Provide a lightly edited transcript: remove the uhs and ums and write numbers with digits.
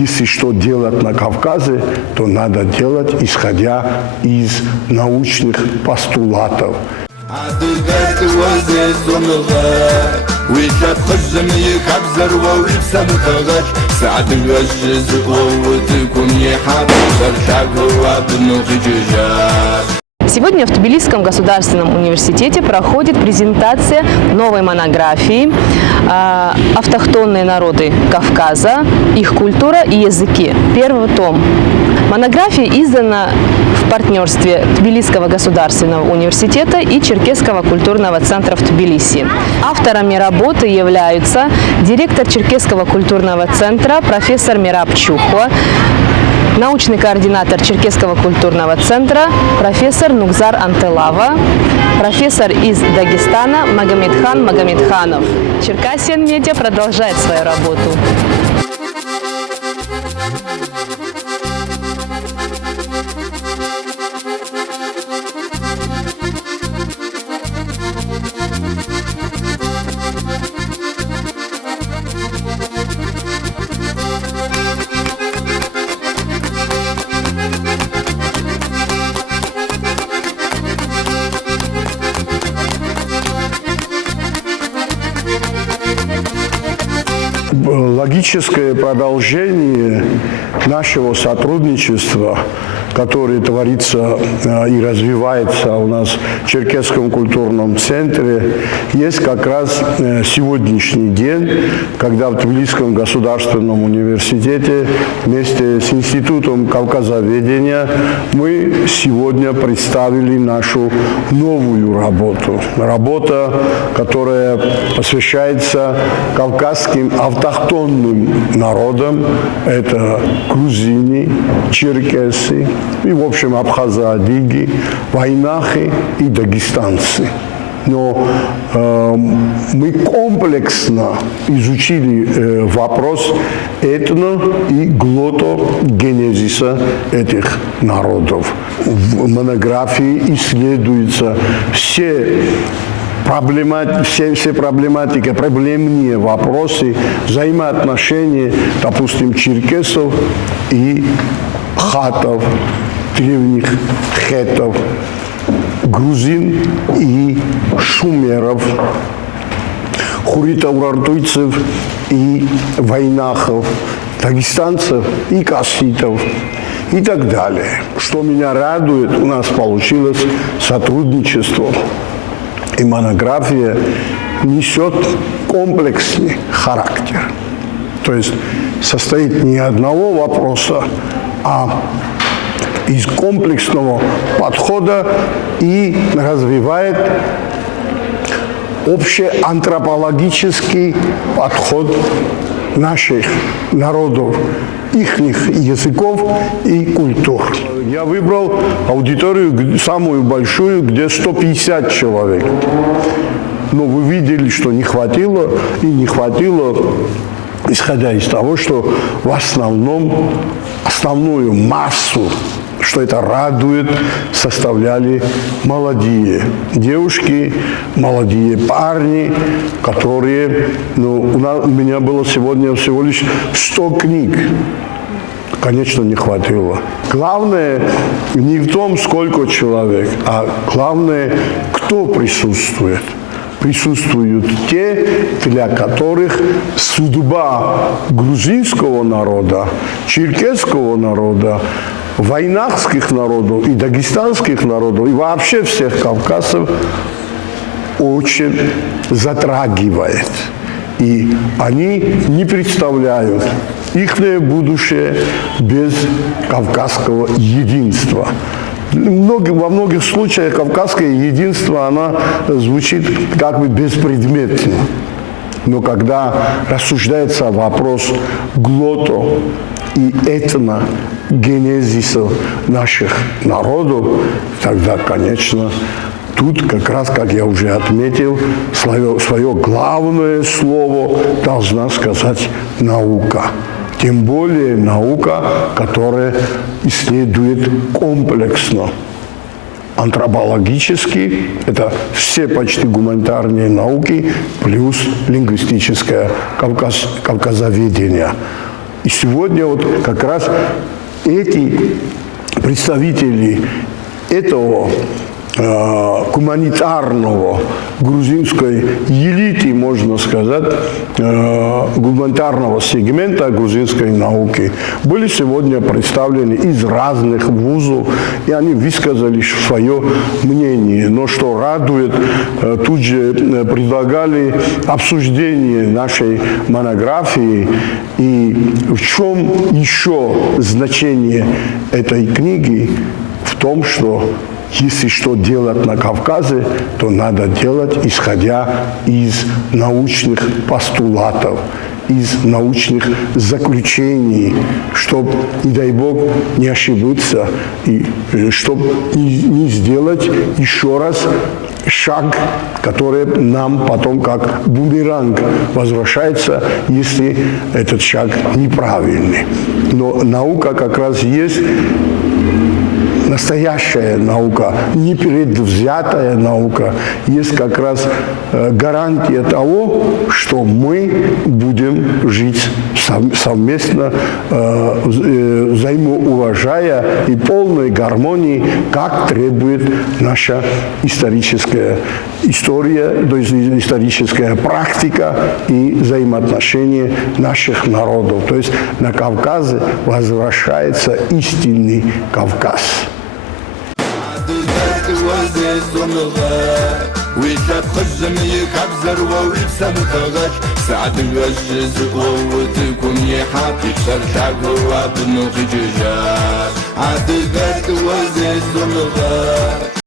если что делать на Кавказе, то надо делать, исходя из научных постулатов. Сегодня в Тбилисском государственном университете проходит презентация новой монографии «Автохтонные народы Кавказа. Их культура и языки». Первый том. Монография издана в партнерстве Тбилисского государственного университета и Черкесского культурного центра в Тбилиси. Авторами работы являются директор Черкесского культурного центра профессор Мираб Чухо, научный координатор Черкесского культурного центра профессор Нугзар Антелава, профессор из Дагестана Магомедхан Магомедханов. Черкасиан Медиа продолжает свою работу. Логическое продолжение нашего сотрудничества, которое творится и развивается у нас в Черкесском культурном центре, есть как раз сегодняшний день, когда в Тбилисском государственном университете вместе с Институтом кавказоведения мы сегодня представили нашу новую работу. Работа, которая посвящается кавказским автохтонным народам. Это грузины, черкесы и, в общем, абхазы-адыги, вайнахи и дагестанцы. Но мы комплексно изучили вопрос этно- и глотогенезиса этих народов. В монографии исследуются все проблематика, проблемные вопросы, взаимоотношения, допустим, черкесов и хатов, древних хетов, грузин и шумеров, хурито-урартуйцев и вайнахов, дагестанцев и касситов и так далее. Что меня радует, у нас получилось сотрудничество. И монография несет комплексный характер. То есть состоит не одного вопроса, а из комплексного подхода и развивает общеантропологический подход наших народов, их языков и культур. Я выбрал аудиторию самую большую, где 150 человек. Но вы видели, что не хватило, исходя из того, что в основном основную массу, что это радует, составляли молодые девушки, молодые парни, которые, у меня было сегодня всего лишь 100 книг. Конечно, не хватило. Главное не в том, сколько человек, а главное, кто присутствует. Присутствуют те, для которых судьба грузинского народа, черкесского народа, вайнахских народов и дагестанских народов, и вообще всех кавказцев очень затрагивает. И они не представляют их будущее без кавказского единства. Во многих случаях кавказское единство, оно звучит как бы беспредметно. Но когда рассуждается вопрос глото и этногенезиса наших народов, тогда, конечно, тут как раз, как я уже отметил, свое главное слово должна сказать наука. Тем более наука, которая исследует комплексно. Антропологически, это все почти гуманитарные науки, плюс лингвистическое кавказоведение. И сегодня вот как раз эти представители этого гуманитарного грузинской элиты, можно сказать, гуманитарного сегмента грузинской науки, были сегодня представлены из разных вузов, и они высказали свое мнение. Но что радует, тут же предлагали обсуждение нашей монографии и в чем еще значение этой книги, в том, что если что делать на Кавказе, то надо делать, исходя из научных постулатов, из научных заключений, чтобы, не дай Бог, не ошибиться, и чтобы не сделать еще раз шаг, который нам потом как бумеранг возвращается, если этот шаг неправильный. Но наука как раз есть настоящая наука, непредвзятая наука, есть как раз гарантия того, что мы будем жить совместно, взаимоуважая и полной гармонии, как требует наша историческая история, то есть историческая практика и взаимоотношения наших народов. То есть на Кавказе возвращается истинный Кавказ. ويشاف خزم يكبزر ويبسم خغش سعد الوجز وتكون يحاكي شرشاق وابن خججات عاد قد وزيز